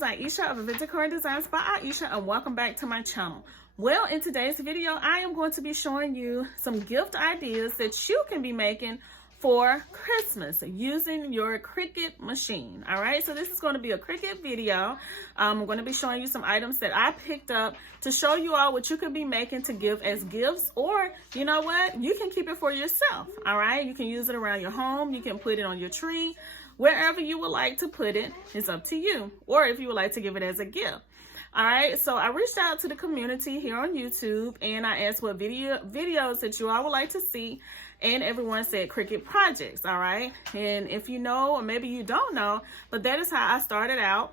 is Aisha of Vintage Designs by Aisha, and welcome back to my channel. Well, in today's video, I am going to be showing you some gift ideas that you can be making for Christmas using your Cricut machine. All right, so this is going to be a Cricut video. I'm going to be showing you some items that I picked up to show you all what you could be making to give as gifts, or you know what, you can keep it for yourself. All right, you can use it around your home, you can put it on your tree, wherever you would like to put it is up to you, or if you would like to give it as a gift. All right, so I reached out to the community here on YouTube and I asked what videos that you all would like to see, and everyone said Cricut projects. All right, and if you know, or maybe you don't know, but that is how I started out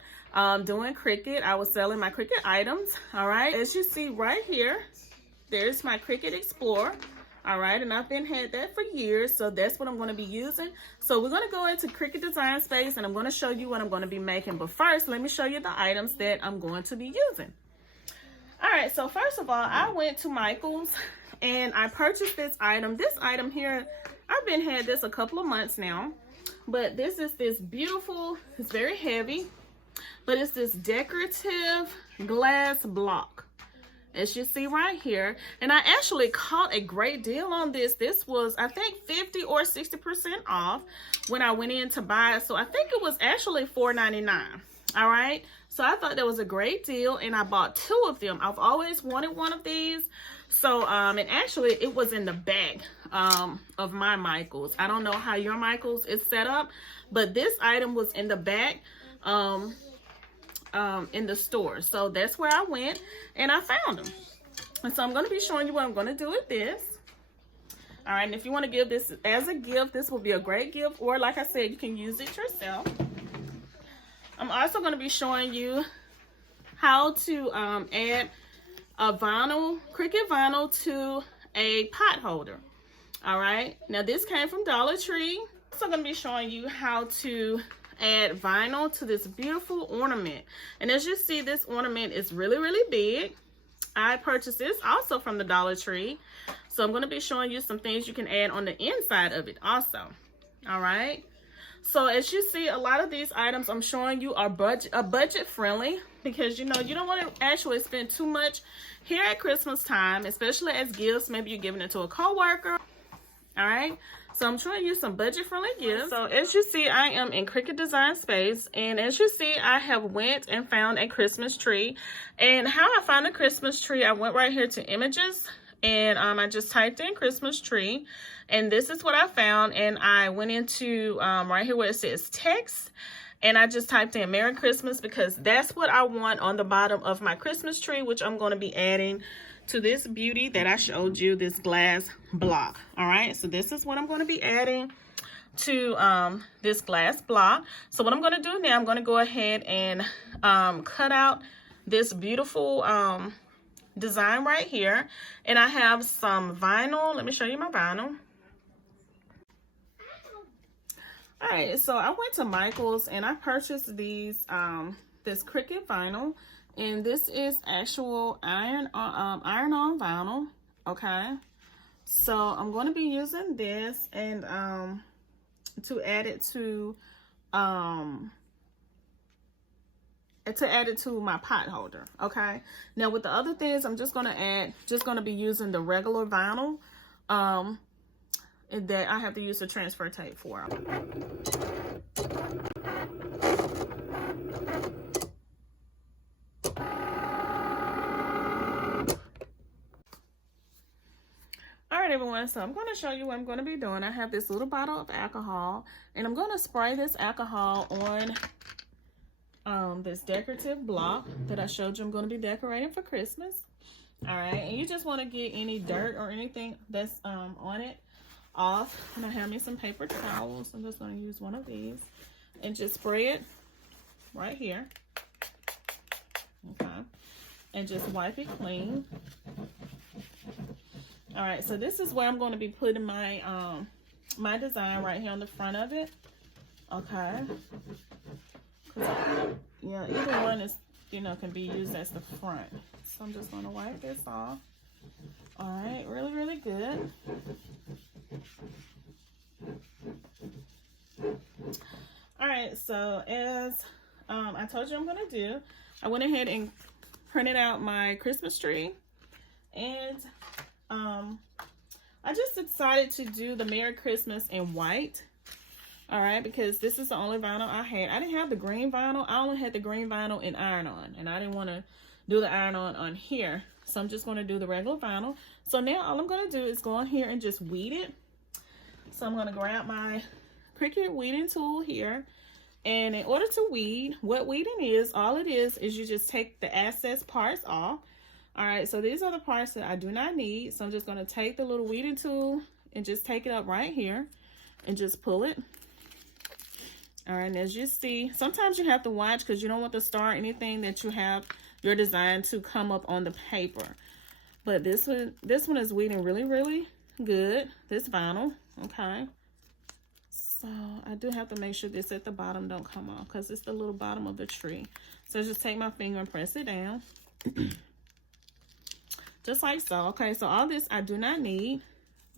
doing Cricut. I was selling my Cricut items. All right, as you see right here, there's my Cricut Explorer. All right, and I've had that for years, so that's what I'm going to be using. So we're going to go into Cricut Design Space, and I'm going to show you what I'm going to be making. But first, let me show you the items that I'm going to be using. All right, so first of all, I went to Michael's, and I purchased this item. This item here, I've had this a couple of months now, but this is this beautiful, it's very heavy, but it's this decorative glass block, as you see right here. And I actually caught a great deal on this. This was, I think, 50 or 60% off when I went in to buy it. So I think it was actually $4.99. All right, so I thought that was a great deal, and I bought 2 of them. I've always wanted one of these. So and actually it was in the back of my Michael's. I don't know how your Michael's is set up, but this item was in the back in the store. So that's where I went and I found them. And so I'm going to be showing you what I'm going to do with this. All right, and if you want to give this as a gift, this will be a great gift, or like I said, you can use it yourself. I'm also going to be showing you how to add a Cricut vinyl to a pot holder. All right, now this came from Dollar Tree. I'm also going to be showing you how to add vinyl to this beautiful ornament. And as you see, this ornament is really, really big. I purchased this also from the Dollar Tree. So I'm going to be showing you some things you can add on the inside of it also. All right. So as you see, a lot of these items I'm showing you are budget friendly, because you know you don't want to actually spend too much here at Christmas time, especially as gifts. Maybe you're giving it to a coworker. All right, so I'm trying to use some budget-friendly gifts. So as you see, I am in Cricut Design Space, and as you see, I have went and found a Christmas tree. And how I found a Christmas tree, I went right here to images, and I just typed in Christmas tree, and this is what I found. And I went into right here where it says text, and I just typed in Merry Christmas, because that's what I want on the bottom of my Christmas tree, which I'm going to be adding to this beauty that I showed you, this glass block. All right, so this is what I'm going to be adding to this glass block. So what I'm going to do now, I'm going to go ahead and cut out this beautiful design right here, and I have some vinyl. Let me show you my vinyl. All right, so I went to Michael's and I purchased these this Cricut vinyl. And this is actual iron-on vinyl, okay? So I'm going to be using this and to add it to my pot holder, okay? Now with the other things, I'm just going to be using the regular vinyl that I have to use the transfer tape for. Everyone, so I'm going to show you what I'm going to be doing. I have this little bottle of alcohol, and I'm going to spray this alcohol on this decorative block that I showed you I'm going to be decorating for Christmas. All right, and you just want to get any dirt or anything that's on it off. And I have me some paper towels. I'm just going to use one of these and just spray it right here, okay, and just wipe it clean. All right, so this is where I'm going to be putting my my design right here on the front of it, okay? Yeah, either one is, you know, can be used as the front. So I'm just going to wipe this off. All right, really, really good. All right, so as I told you I'm gonna do, I went ahead and printed out my Christmas tree, and I just decided to do the Merry Christmas in white. All right, because this is the only vinyl I had. I didn't have the green vinyl. I only had the green vinyl in iron-on, and I didn't want to do the iron-on here. So I'm just going to do the regular vinyl. So now all I'm going to do is go in here and just weed it. So I'm going to grab my Cricut weeding tool here. And in order to weed, what weeding is, all it is you just take the excess parts off. All right, so these are the parts that I do not need. So I'm just going to take the little weeding tool and just take it up right here and just pull it. All right, and as you see, sometimes you have to watch because you don't want to start anything that you have your design to come up on the paper. But this one is weeding really, really good, this vinyl, okay? So I do have to make sure this at the bottom don't come off because it's the little bottom of the tree. So just take my finger and press it down. Just like so. Okay, so all this I do not need.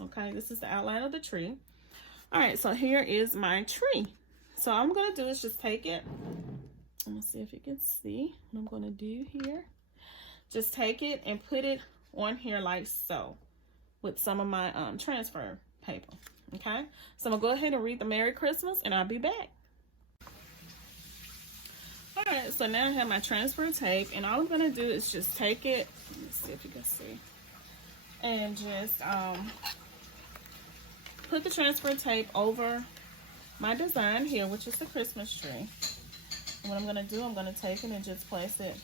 Okay, this is the outline of the tree. All right, so here is my tree. So all I'm going to do is just take it. Let me see if you can see what I'm going to do here. Just take it and put it on here like so with some of my transfer paper. Okay, so I'm going to go ahead and read the Merry Christmas and I'll be back. All right, so now I have my transfer tape, and all I'm going to do is just take it. Let me see if you can see. And just put the transfer tape over my design here, which is the Christmas tree. And what I'm going to do, I'm going to take it and just place it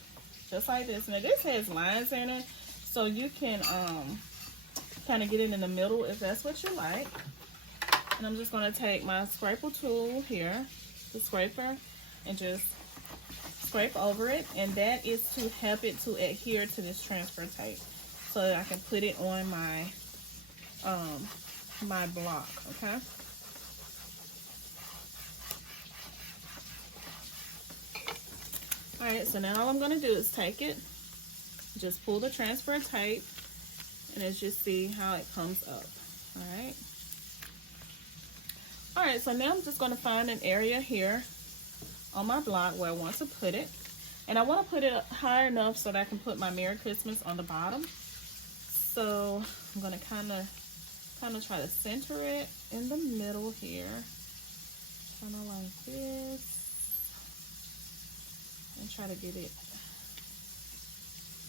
just like this. Now this has lines in it, so you can kind of get it in the middle if that's what you like. And I'm just going to take my scraper tool here, the scraper, and just scrape over it. And that is to help it to adhere to this transfer tape so that I can put it on my my block, okay? All right, so now all I'm going to do is take it, just pull the transfer tape, and as you see how it comes up. All right. All right, so now I'm just going to find an area here on my block where I want to put it. And I want to put it high enough so that I can put my Merry Christmas on the bottom. So I'm going to kind of try to center it in the middle here. Kind of like this. And try to get it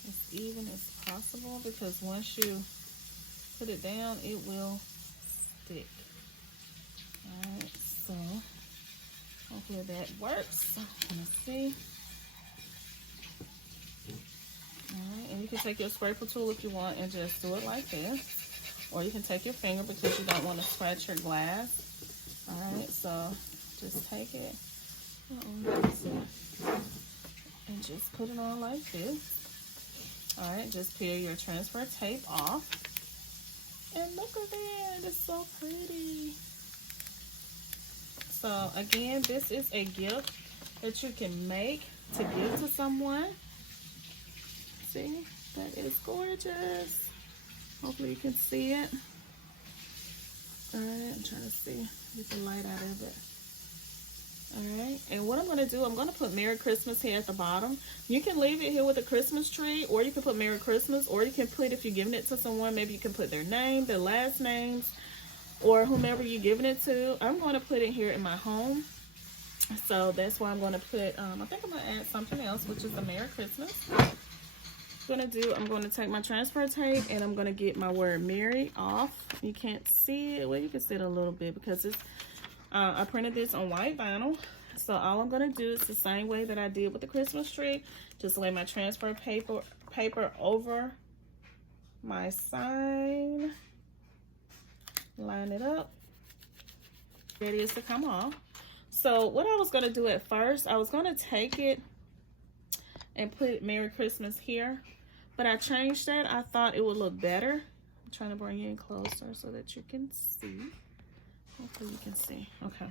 as even as possible, because once you put it down, it will stick. Alright, so hopefully that works. I'm gonna see. Alright, and you can take your scraper tool if you want and just do it like this. Or you can take your finger because you don't want to scratch your glass. Alright, so just take it. Let's see. And just put it on like this. All right, just peel your transfer tape off. And look at that, it's so pretty. So again, this is a gift that you can make to give to someone. See, that is gorgeous. Hopefully you can see it. All right, I'm trying to see, get the light out of it. All right, and what I'm going to do, I'm going to put Merry Christmas here at the bottom. You can leave it here with a Christmas tree, or you can put Merry Christmas, or you can put, if you're giving it to someone, maybe you can put their name, their last names, or whomever you're giving it to. I'm going to put it here in my home. So that's why I'm going to put, I think I'm going to add something else, which is the Merry Christmas. I'm going to take my transfer tape and I'm going to get my word Merry off. You can't see it. Well, you can see it a little bit because it's, I printed this on white vinyl. So all I'm going to do is the same way that I did with the Christmas tree. Just lay my transfer paper over my sign. Line it up. Ready is to come off. So what I was going to do at first, I was going to take it and put Merry Christmas here. But I changed that. I thought it would look better. I'm trying to bring you in closer so that you can see. Hopefully you can see. Okay.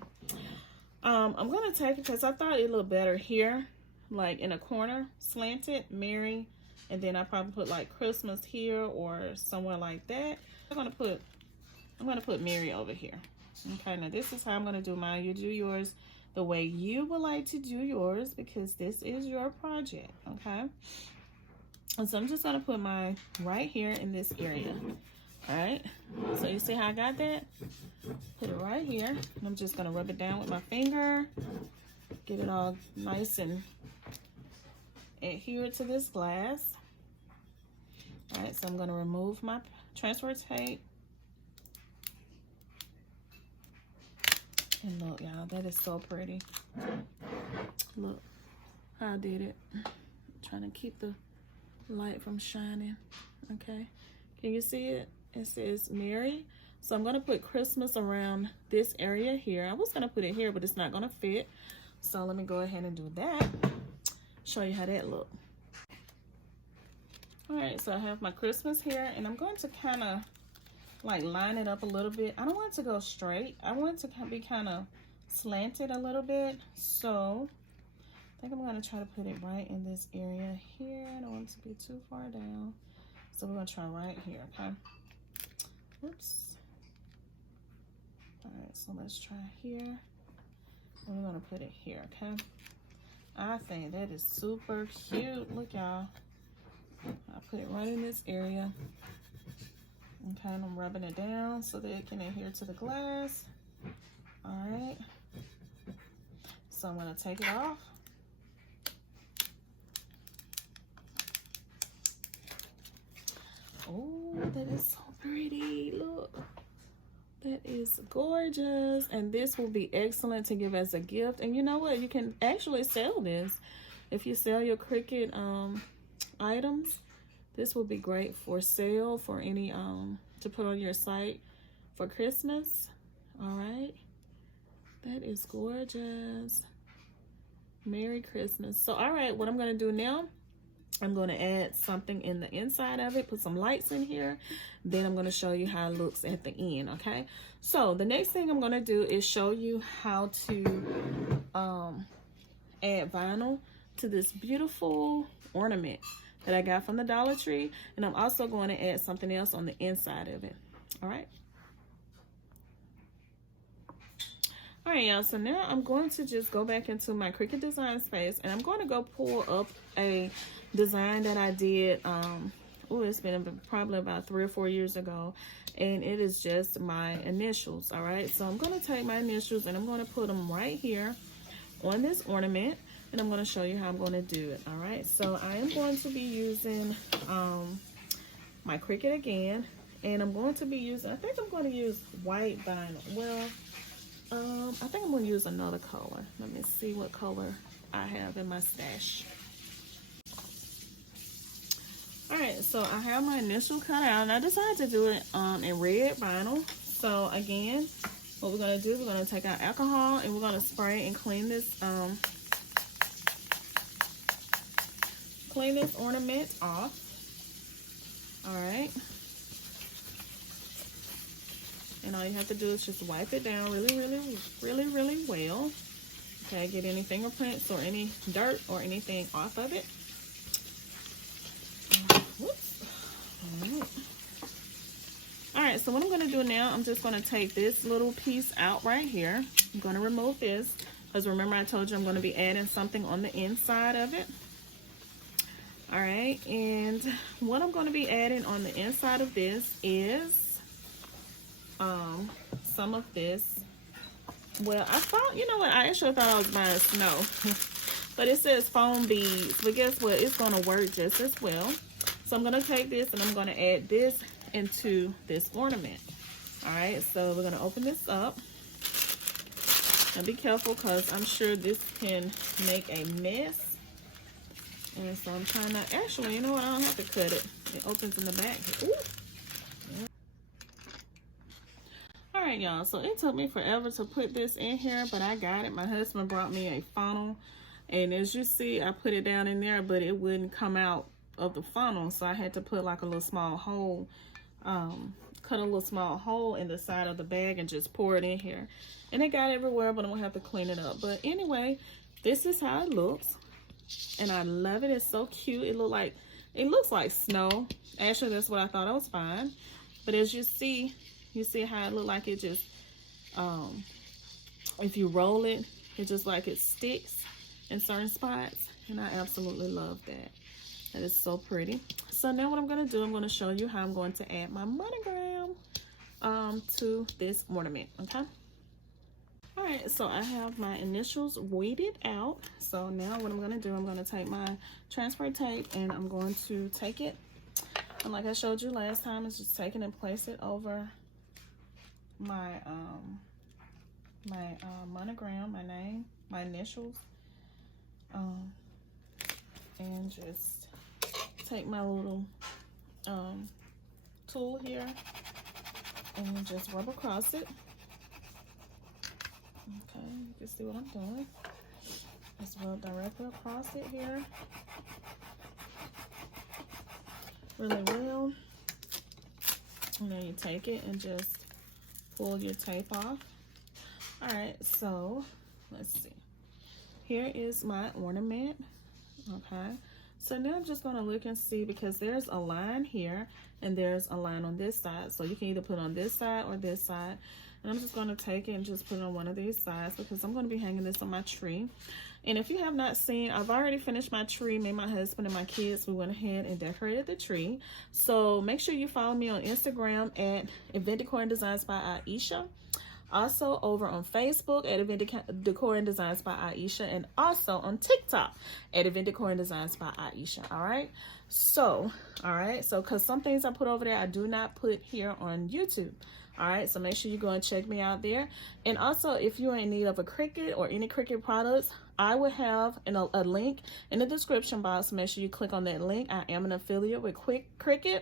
I'm going to take it because I thought it looked better here. Like in a corner, slanted, Merry. And then I probably put like Christmas here or somewhere like that. I'm going to put Merry over here. Okay, now this is how I'm going to do mine. You do yours the way you would like to do yours, because this is your project, okay? And so I'm just gonna put mine right here in this area. All right, so you see how I got that? Put it right here, and I'm just gonna rub it down with my finger, get it all nice and adhere to this glass. All right, so I'm gonna remove my transfer tape. And look, y'all, that is so pretty. Look how I did it. I'm trying to keep the light from shining, okay? Can you see it? It says Merry. So I'm gonna put Christmas around this area here. I was gonna put it here, but it's not gonna fit. So let me go ahead and do that. Show you how that look. All right, so I have my Christmas here, and I'm going to kind of like line it up a little bit. I don't want it to go straight. I want it to be kind of slanted a little bit. So I think I'm gonna try to put it right in this area here. I don't want it to be too far down. So we're gonna try right here, okay? Oops. All right, so let's try here. And we're gonna put it here, okay? I think that is super cute. Look, y'all. I put it right in this area. Okay, and I'm rubbing it down so that it can adhere to the glass. All right. So I'm gonna take it off. Oh, that is so pretty. Look, that is gorgeous. And this will be excellent to give as a gift. And you know what? You can actually sell this. If you sell your Cricut items, this will be great for sale, for any to put on your site for Christmas. All right, that is gorgeous. Merry Christmas. So all right, what I'm gonna do now, I'm going to add something in the inside of it, put some lights in here. Then I'm going to show you how it looks at the end, okay? So the next thing I'm going to do is show you how to add vinyl to this beautiful ornament that I got from the Dollar Tree. And I'm also going to add something else on the inside of it, all right? All right, y'all, so now I'm going to just go back into my Cricut design space, and I'm going to go pull up a design that I did, it's been probably about 3 or 4 years ago, and it is just my initials. All right, so I'm going to take my initials and I'm going to put them right here on this ornament, and I'm going to show you how I'm going to do it. All right, so I am going to be using my Cricut again, and I'm going to be using, I think I'm going to use white vinyl. Well, I think I'm going to use another color. Let me see what color I have in my stash. All right, so I have my initial cut out, and I decided to do it in red vinyl. So again, what we're going to do is we're going to take our alcohol and we're going to spray and clean this ornament off. All right. And all you have to do is just wipe it down really well. Okay, get any fingerprints or any dirt or anything off of it. Whoops. All right, so what I'm gonna do now, I'm just gonna take this little piece out right here. I'm gonna remove this, because remember I told you I'm gonna be adding something on the inside of it. All right, and what I'm gonna be adding on the inside of this is some of this. Well, I thought, you know what, I actually thought I was buying snow. But it says foam beads, but guess what, it's gonna work just as well. So I'm gonna take this and I'm gonna add this into this ornament. All right, so we're gonna open this up. And be careful, because I'm sure this can make a mess. And so I'm trying to, actually, you know what, I don't have to cut it. It opens in the back. Ooh. All right, y'all, so it took me forever to put this in here, but I got it. My husband brought me a funnel, and as you see, I put it down in there, but it wouldn't come out of the funnel, so I had to put like a little small hole, cut a little small hole in the side of the bag and just pour it in here. And it got everywhere, but I'm gonna have to clean it up. But anyway, this is how it looks, and I love it. It's so cute. It looks like snow. Actually, that's what I thought. I was fine, but as you see how it looked like it just, if you roll it, It's just like it sticks in certain spots, and I absolutely love that. That is so pretty. So now what I'm going to do, I'm going to show you how I'm going to add my monogram to this ornament, okay? All right, so I have my initials weeded out. So now what I'm going to do, I'm going to take my transfer tape and I'm going to take it. And like I showed you last time, it's just take it and place it over my monogram, my name, my initials. And just take my little tool here and just rub across it. Okay, you can see what I'm doing. Just rub directly across it here. Really well. And then you take it and just pull your tape off. Alright, so let's see. Here is my ornament. Okay. So now I'm just going to look and see, because there's a line here and there's a line on this side. So you can either put on this side or this side. And I'm just going to take it and just put it on one of these sides, because I'm going to be hanging this on my tree. And if you have not seen, I've already finished my tree. Me, my husband, and my kids, we went ahead and decorated the tree. So make sure you follow me on Instagram at Event Decor and Designs by Aisha. Also over on Facebook at Event Decor and Designs by Aisha, and also on TikTok at Event Decor and Designs by Aisha. All right. So because some things I put over there, I do not put here on YouTube. All right, so make sure you go and check me out there. And also, if you're in need of a Cricut or any Cricut products, I will have a link in the description box. Make sure you click on that link. I am an affiliate with Cricut,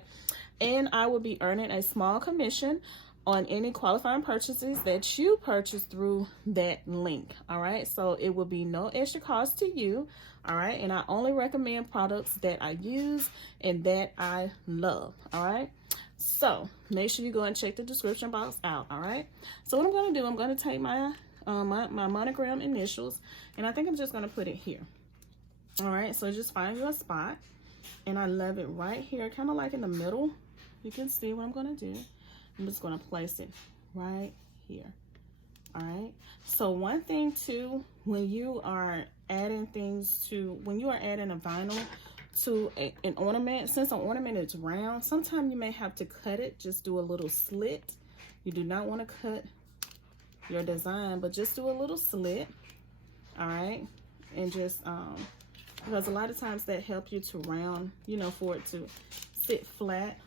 and I will be earning a small commission on any qualifying purchases that you purchase through that link. All right, so it will be no extra cost to you. All right, and I only recommend products that I use and that I love. All right, so make sure you go and check the description box out. All right, so what I'm going to do, I'm going to take my my monogram initials, and I think I'm just going to put it here. All right, so just find you a spot, and I love it right here, kind of like in the middle. You can see what I'm going to do. I'm just going to place it right here. All right, so one thing too, when you are adding things to, when you are adding a vinyl to an ornament, since an ornament is round, sometimes you may have to cut it. Just do a little slit. You do not want to cut your design, but just do a little slit. All right, and just because a lot of times that helps you to round, you know, for it to sit flat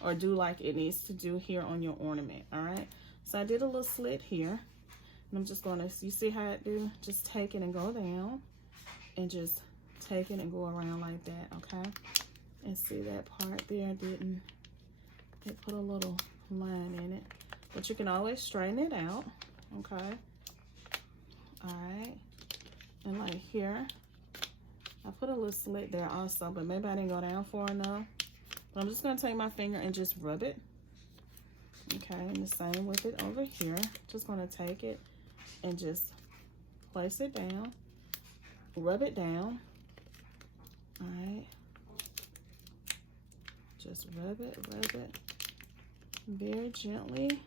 or do like it needs to do here on your ornament. All right, so I did a little slit here, and I'm just going to, you see how I do, just take it and go down, and just take it and go around like that. Okay, and see that part there didn't, it put a little line in it, but you can always straighten it out. Okay, all right, and like here I put a little slit there also, but maybe I didn't go down far enough. But I'm just going to take my finger and just rub it. Okay, and the same with it over here. Just going to take it and just place it down, rub it down. All right, just rub it very gently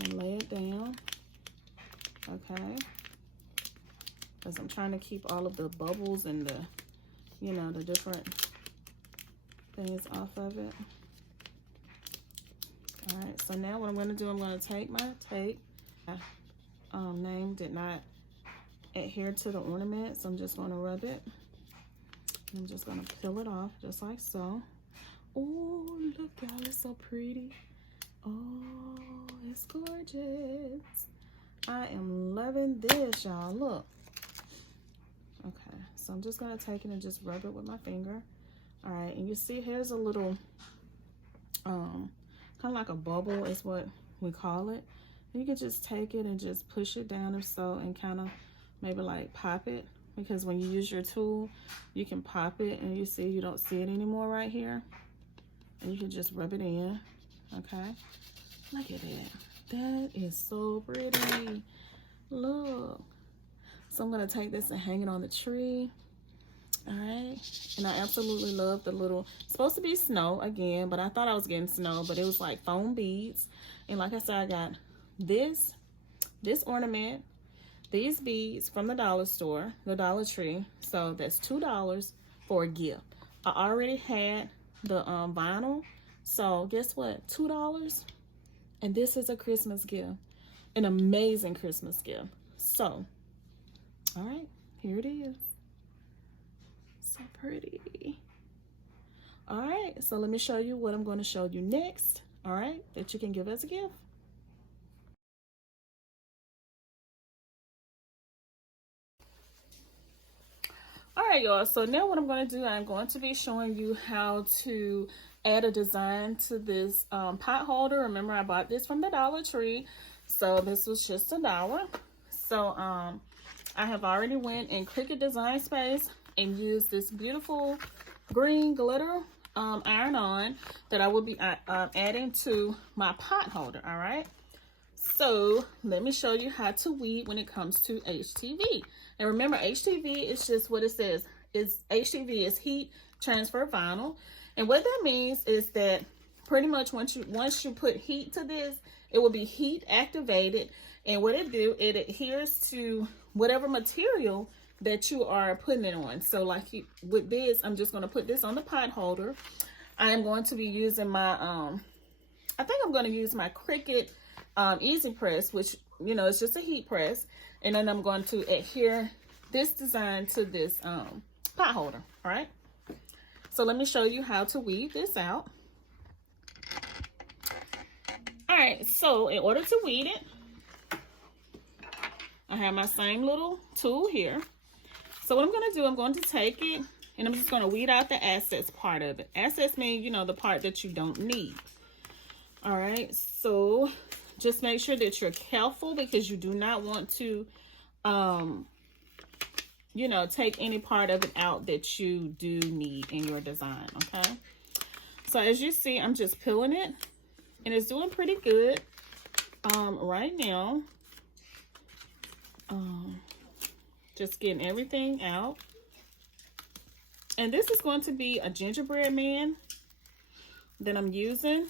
and lay it down. Okay, because I'm trying to keep all of the bubbles and the, you know, the different things off of it. All right, so now what I'm going to do, I'm going to take my tape. My name did not adhere to the ornament, so I'm just going to rub it. I'm just going to peel it off just like so. Oh, look, y'all, it's so pretty. Oh, it's gorgeous. I am loving this, y'all. Look. Okay, so I'm just going to take it and just rub it with my finger. All right, and you see here's a little kind of like a bubble is what we call it. And you can just take it and just push it down or so, and kind of maybe like pop it, because when you use your tool you can pop it, and you see you don't see it anymore right here, and you can just rub it in. Okay, look at that. That is so pretty. Look. So I'm going to take this and hang it on the tree. All right, and I absolutely love the little, it's supposed to be snow again, but I thought I was getting snow, but it was like foam beads. And like I said, I got this ornament, these beads from the dollar store, the Dollar Tree. So that's $2 for a gift. I already had the vinyl. So guess what? $2. And this is a Christmas gift. An amazing Christmas gift. So, all right, here it is. So pretty. All right, so let me show you what I'm going to show you next. All right, that you can give as a gift. All right, y'all, so now what I'm going to do, I'm going to be showing you how to add a design to this pot holder. Remember, I bought this from the Dollar Tree, so this was just $1. So I have already went in Cricut Design Space and used this beautiful green glitter iron-on that I will be adding to my pot holder. All right, so let me show you how to weed when it comes to HTV. And remember, HTV is just what it says. HTV is heat transfer vinyl, and what that means is that pretty much once you put heat to this, it will be heat activated, and what it do, it adheres to whatever material that you are putting it on. So like with this, I'm just going to put this on the pot holder. I am going to be using my I think I'm going to use my Cricut Easy Press, which, you know, it's just a heat press, and then I'm going to adhere this design to this pot holder. All right, so let me show you how to weed this out. All right, so in order to weed it, I have my same little tool here. So what I'm going to do, I'm going to take it and I'm just going to weed out the excess part of it. Excess means, you know, the part that you don't need. All right, so just make sure that you're careful, because you do not want to, you know, take any part of it out that you do need in your design, okay? So as you see, I'm just peeling it, and it's doing pretty good right now. Just getting everything out. And this is going to be a gingerbread man that I'm using.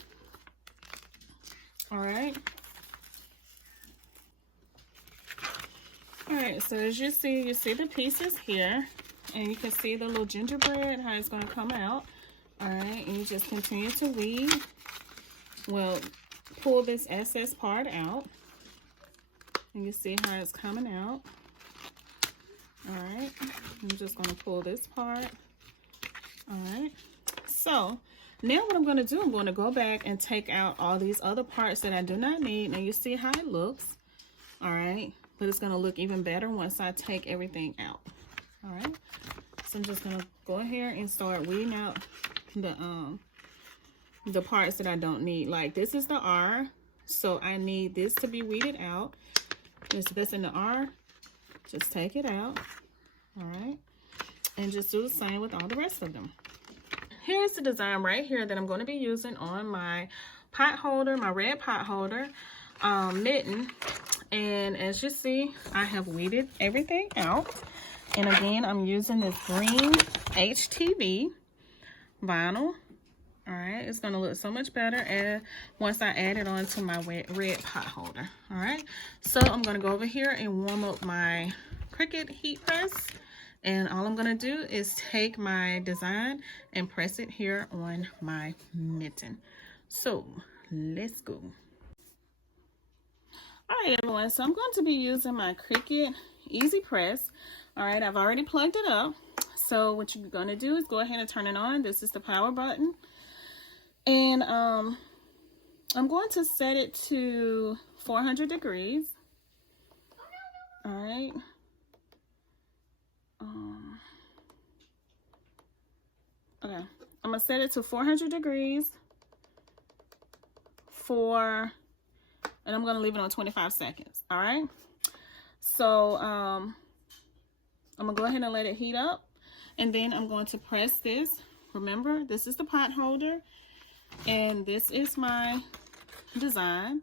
All right. All right, so as you see the pieces here, and you can see the little gingerbread, how it's going to come out. All right, and you just continue to weed. Well, pull this excess part out, and you see how it's coming out. All right, I'm just going to pull this part. All right, so now what I'm going to do, I'm going to go back and take out all these other parts that I do not need. Now you see how it looks. All right, but it's going to look even better once I take everything out. All right, so I'm just going to go ahead and start weeding out the parts that I don't need. Like this is the R, so I need this to be weeded out. This in the R, just take it out. All right, and just do the same with all the rest of them. Here's the design right here that I'm going to be using on my pot holder, my red pot holder mitten. And as you see, I have weeded everything out. And again, I'm using this green HTV vinyl. All right, it's going to look so much better once I add it onto my red pot holder. All right, so I'm going to go over here and warm up my Cricut heat press. And all I'm going to do is take my design and press it here on my mitten. So let's go. All right, everyone, so I'm going to be using my Cricut Easy Press. All right, I've already plugged it up. So what you're going to do is go ahead and turn it on. This is the power button. And I'm going to set it to 400 degrees. All right. Okay, I'm going to set it to 400 degrees and I'm going to leave it on 25 seconds. All right. So I'm going to go ahead and let it heat up, and then I'm going to press this. Remember, this is the pot holder and this is my design.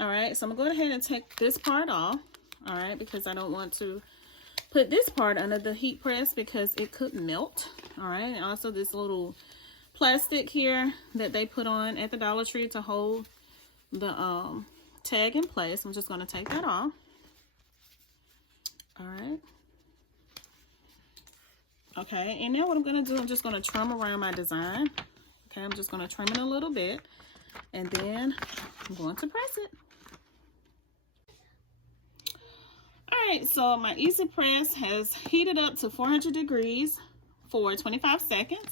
All right, so I'm going to go ahead and take this part off. All right, because I don't want to put this part under the heat press because it could melt. All right, and also this little plastic here that they put on at the Dollar Tree to hold the tag in place. I'm just going to take that off. All right. Okay, and now what I'm going to do, I'm just going to trim around my design. Okay, I'm just going to trim it a little bit, and then I'm going to press it. All right, so my easy press has heated up to 400 degrees for 25 seconds.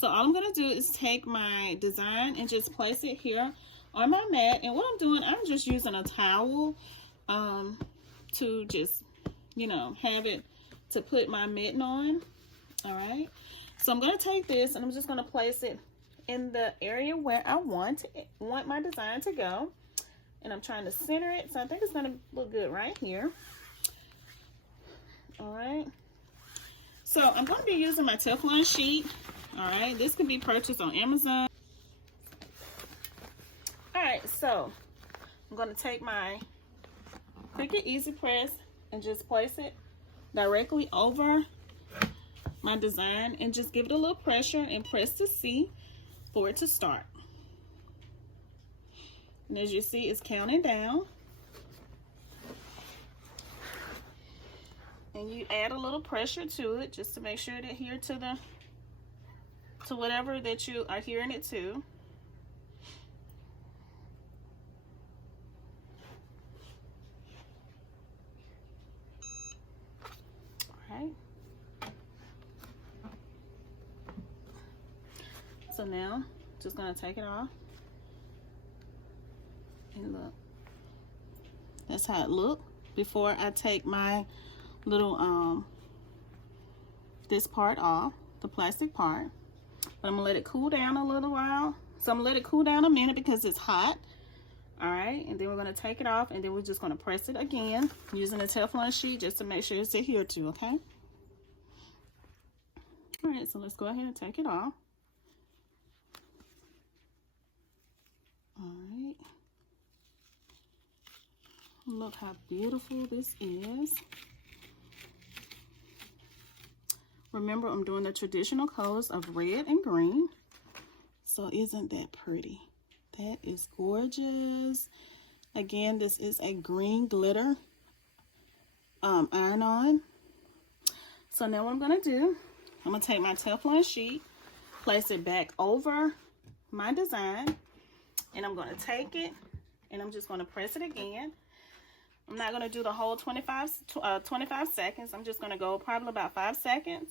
So all I'm going to do is take my design and just place it here on my mat. And what I'm doing, I'm just using a towel to just, you know, have it to put my mitten on. All right, so I'm going to take this and I'm just going to place it in the area where I want my design to go. And I'm trying to center it, so I think it's going to look good right here. All right, so I'm going to be using my Teflon sheet. All right, this can be purchased on Amazon. All right, so I'm going to take my Cricut Easy Press and just place it directly over my design and just give it a little pressure and press to C for it to start. And as you see, it's counting down. And you add a little pressure to it just to make sure it adheres to whatever that you are adhering it to. All right. So now, just gonna take it off. And look, that's how it looked before I take my little this part off, the plastic part. But I'm gonna let it cool down a little while. So I'm gonna let it cool down a minute because it's hot. All right, and then we're gonna take it off, and then we're just gonna press it again using a Teflon sheet just to make sure it's adhered to. Okay. All right, so let's go ahead and take it off. All right. Look how beautiful this is. Remember, I'm doing the traditional colors of red and green. So isn't that pretty? That is gorgeous. Again, this is a green glitter iron-on. So now what I'm going to do, I'm going to take my Teflon sheet, place it back over my design, and I'm going to take it and I'm just going to press it again. I'm not going to do the whole 25 seconds. I'm just going to go probably about 5 seconds.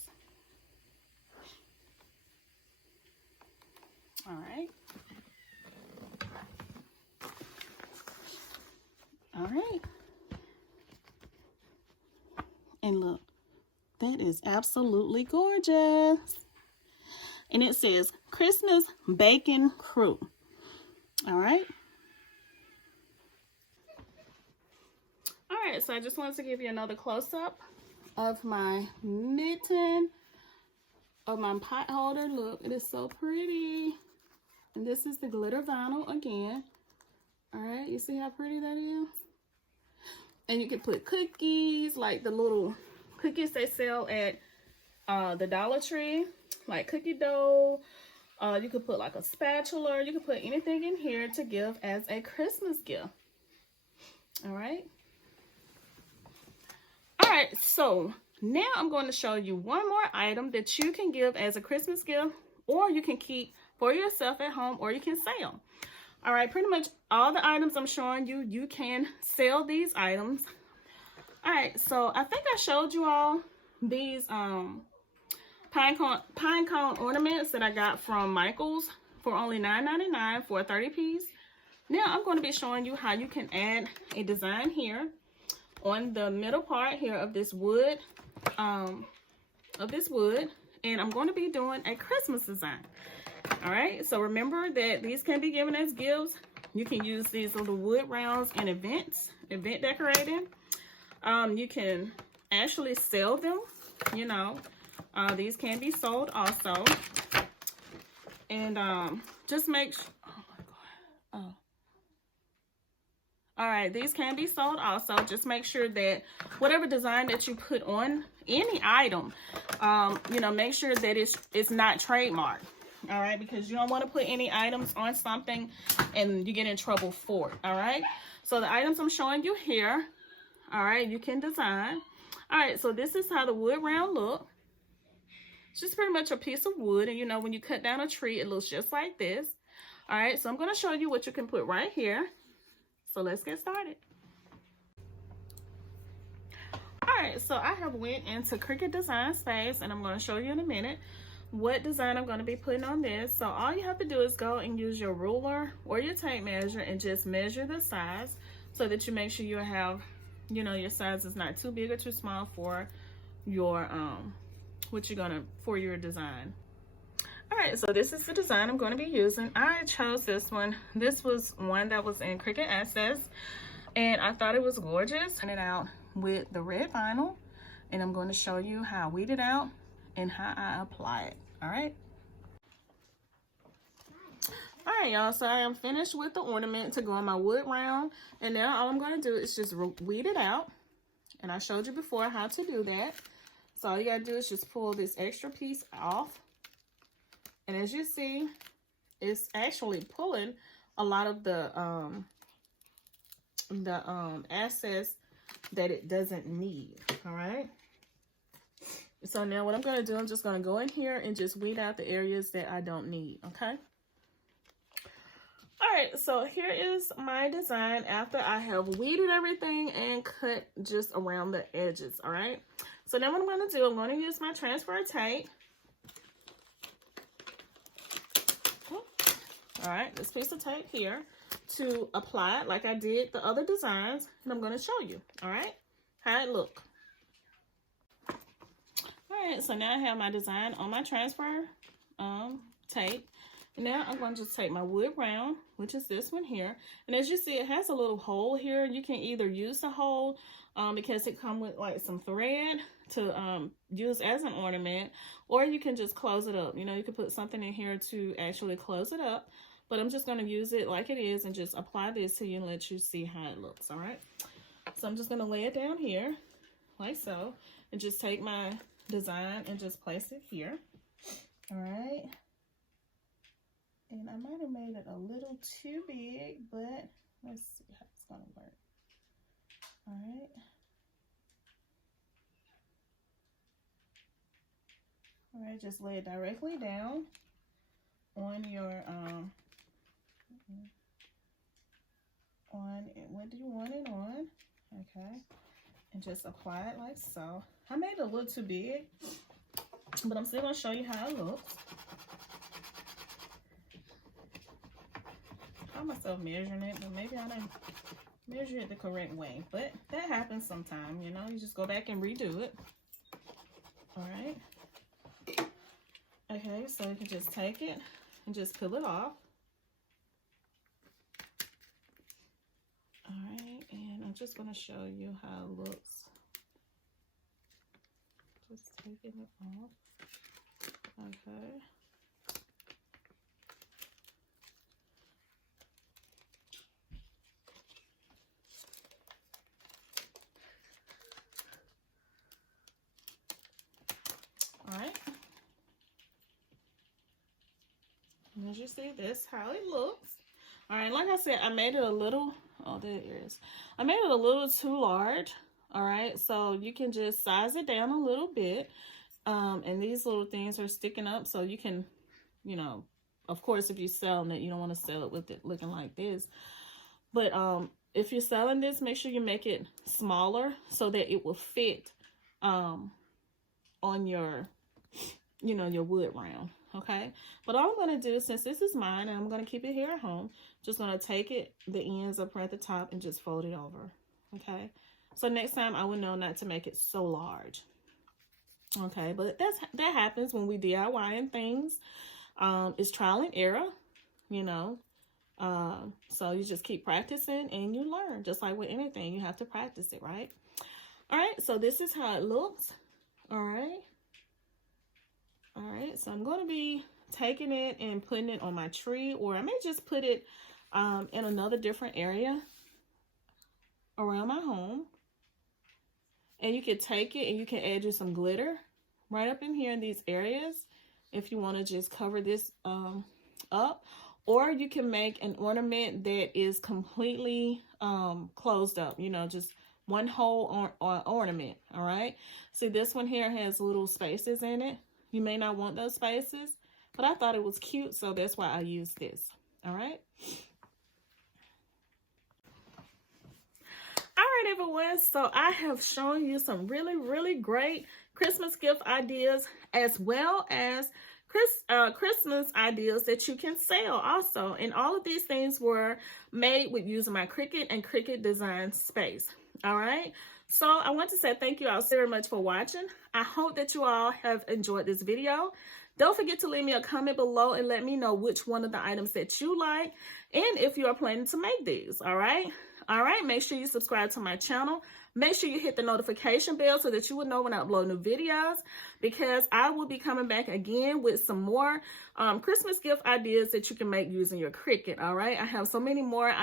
All right. All right. And look, that is absolutely gorgeous. And it says Christmas Bacon Crew. All right. All right, so I just wanted to give you another close-up of my mitten, of my pot holder. Look, it is so pretty. And this is the glitter vinyl again. All right, you see how pretty that is? And you can put cookies, like the little cookies they sell at the Dollar Tree, like cookie dough. You could put like a spatula. You could put anything in here to give as a Christmas gift. All right. All right, so now I'm going to show you one more item that you can give as a Christmas gift, or you can keep for yourself at home, or you can sell. All right, pretty much all the items I'm showing you, you can sell these items. All right, so I think I showed you all these pine cone ornaments that I got from Michael's for only $9.99 for a 30 piece. Now I'm going to be showing you how you can add a design here on the middle part here of this wood, and I'm going to be doing a Christmas design. All right, so remember that these can be given as gifts. You can use these little wood rounds in event decorating. You can actually sell them, you know. These can be sold also. And just make sure, oh my God. Oh. All right, these can be sold also. Just make sure that whatever design that you put on any item, you know, make sure that it's not trademarked. All right, because you don't want to put any items on something and you get in trouble for it. All right, so the items I'm showing you here, all right, you can design. All right, so this is how the wood round look. It's just pretty much a piece of wood, and you know, when you cut down a tree, it looks just like this. All right, so I'm going to show you what you can put right here. So let's get started. All right, so I have went into Cricut Design Space, and I'm going to show you in a minute what design I'm going to be putting on this. So all you have to do is go and use your ruler or your tape measure and just measure the size so that you make sure you have, you know, your size is not too big or too small for your for your design. All right, so this is the design I'm going to be using. I chose this one. This was one that was in Cricut Access, and I thought it was gorgeous. Print it out with the red vinyl, and I'm going to show you how I weed it out and how I apply it. All right, y'all, so I am finished with the ornament to go on my wood round, and now all I'm going to do is just weed it out, and I showed you before how to do that. So all you gotta do is just pull this extra piece off, and as you see, it's actually pulling a lot of the excess that it doesn't need. All right, so now what I'm going to do, I'm just going to go in here and just weed out the areas that I don't need. Okay, all right, so here is my design after I have weeded everything and cut just around the edges. All right, so now what I'm going to do, I'm going to use my transfer tape. All right, this piece of tape here to apply it like I did the other designs, and I'm going to show you, all right, how it look. All right, so now I have my design on my transfer tape. And now I'm going to just take my wood round, which is this one here. And as you see, it has a little hole here. You can either use the hole because it comes with like some thread to use as an ornament, or you can just close it up. You know, you can put something in here to actually close it up. But I'm just going to use it like it is and just apply this to you and let you see how it looks, all right? So I'm just going to lay it down here like so and just take my design and just place it here, all right? And I might have made it a little too big, but let's see how it's going to work. All right. All right, just lay it directly down on your, what do you want it on? Okay. And just apply it like so. I made it a little too big, but I'm still going to show you how it looks. I caught myself measuring it, but maybe I didn't measure it the correct way. But that happens sometime, you know. You just go back and redo it. All right. Okay, so you can just take it and just peel it off. All right, and I'm just going to show you how it looks. Just taking it off. Okay. All right. And as you see, this is how it looks. All right, like I said, I made it a little, oh, there it is. I made it a little too large. All right, so you can just size it down a little bit. And these little things are sticking up, so you can, you know, of course, if you're selling it, you don't want to sell it with it looking like this. But if you're selling this, make sure you make it smaller so that it will fit on your, you know, your wood round. Okay, but all I'm going to do, since this is mine and I'm going to keep it here at home, just going to take it, the ends up at the top, and just fold it over. Okay, so next time I will know not to make it so large. Okay, but that happens when we DIY and things. It's trial and error, you know. So you just keep practicing and you learn. Just like with anything, you have to practice it, right? All right, so this is how it looks. All right. All right, so I'm going to be taking it and putting it on my tree, or I may just put it in another different area around my home. And you can take it and you can add you some glitter right up in here in these areas if you want to just cover this up. Or you can make an ornament that is completely closed up, you know, just one whole ornament. All right. See, this one here has little spaces in it. You may not want those spaces, but I thought it was cute, so that's why I used this. All right. All right, everyone. So I have shown you some really great Christmas gift ideas, as well as Christmas ideas that you can sell also. And all of these things were made with using my Cricut and Cricut Design Space. All right. So I want to say thank you all so very much for watching. I hope that you all have enjoyed this video. Don't forget to leave me a comment below and let me know which one of the items that you like and if you are planning to make these. All right. All right, make sure you subscribe to my channel. Make sure you hit the notification bell so that you will know when I upload new videos, because I will be coming back again with some more Christmas gift ideas that you can make using your Cricut. All right, I have so many more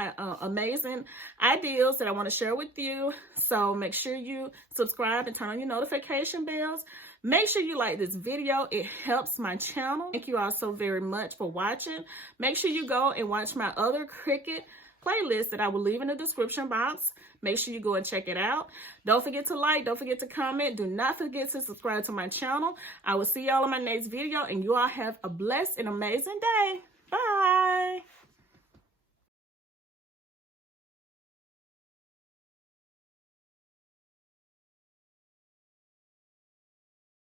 amazing ideas that I want to share with you. So make sure you subscribe and turn on your notification bells. Make sure you like this video. It helps my channel. Thank you all so very much for watching. Make sure you go and watch my other Cricut playlist that I will leave in the description box. Make sure you go and check it out. Don't forget to like, don't forget to comment. Do not forget to subscribe to my channel. I will see y'all in my next video, and you all have a blessed and amazing day. Bye.